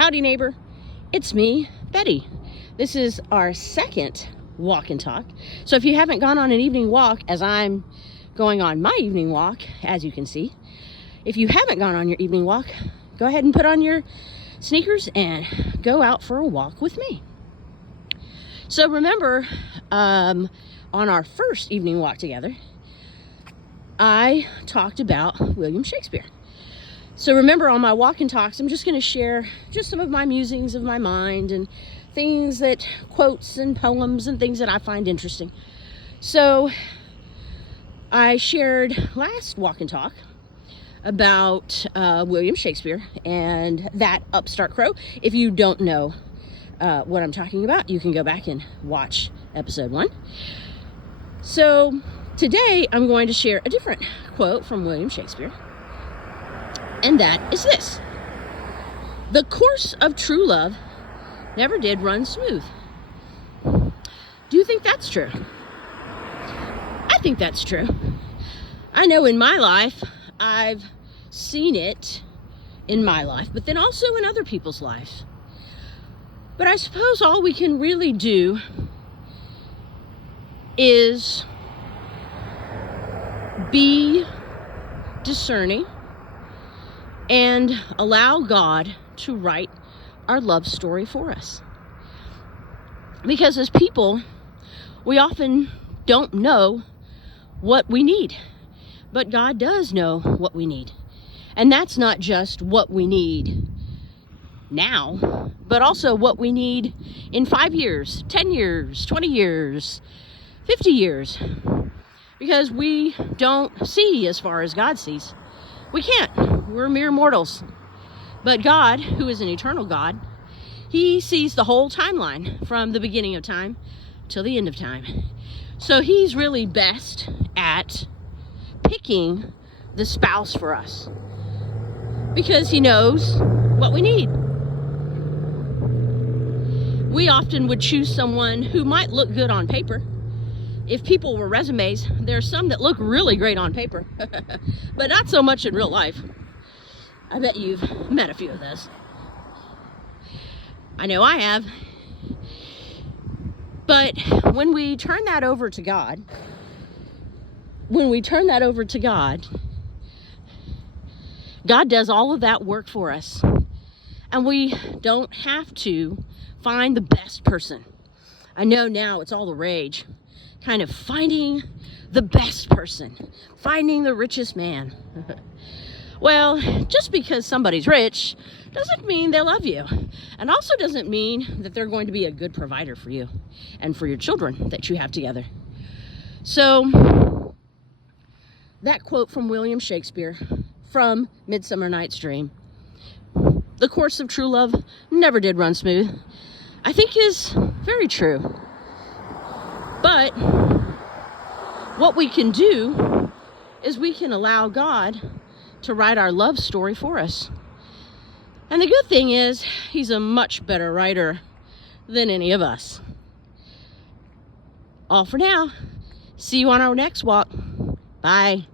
Howdy, neighbor. It's me, Betty. This is our second walk and talk. So if you haven't gone on an evening walk, as I'm going on my evening walk, as you can see, if you haven't gone on your evening walk, go ahead and put on your sneakers and go out for a walk with me. So remember, on our first evening walk together, I talked about William Shakespeare. So remember, on my walk and talks, I'm just going to share just some of my musings of my mind and things that, quotes and poems and things that I find interesting. So I shared last walk and talk about William Shakespeare and that upstart crow. If you don't know what I'm talking about, you can go back and watch episode 1. So today I'm going to share a different quote from William Shakespeare. And that is this: the course of true love never did run smooth. Do you think that's true? I think that's true. I know in my life, I've seen it in my life, but then also in other people's lives. But I suppose all we can really do is be discerning and allow God to write our love story for us. Because as people, we often don't know what we need, but God does know what we need. And that's not just what we need now, but also what we need in 5 years, 10 years, 20 years, 50 years. Because we don't see as far as God sees. We can't. We're mere mortals. But God, who is an eternal God, He sees the whole timeline from the beginning of time till the end of time. So He's really best at picking the spouse for us, because He knows what we need. We often would choose someone who might look good on paper. If people were resumes, there's some that look really great on paper, but not so much in real life. I bet you've met a few of those. I know I have. But when we turn that over to God, God does all of that work for us. And we don't have to find the best person. I know now it's all the rage. Kind of finding the best person, finding the richest man. Well, just because somebody's rich doesn't mean they love you, and also doesn't mean that they're going to be a good provider for you and for your children that you have together. So that quote from William Shakespeare from Midsummer Night's Dream, the course of true love never did run smooth, I think is very true. But what we can do is we can allow God to write our love story for us. And the good thing is, He's a much better writer than any of us. All for now. See you on our next walk. Bye.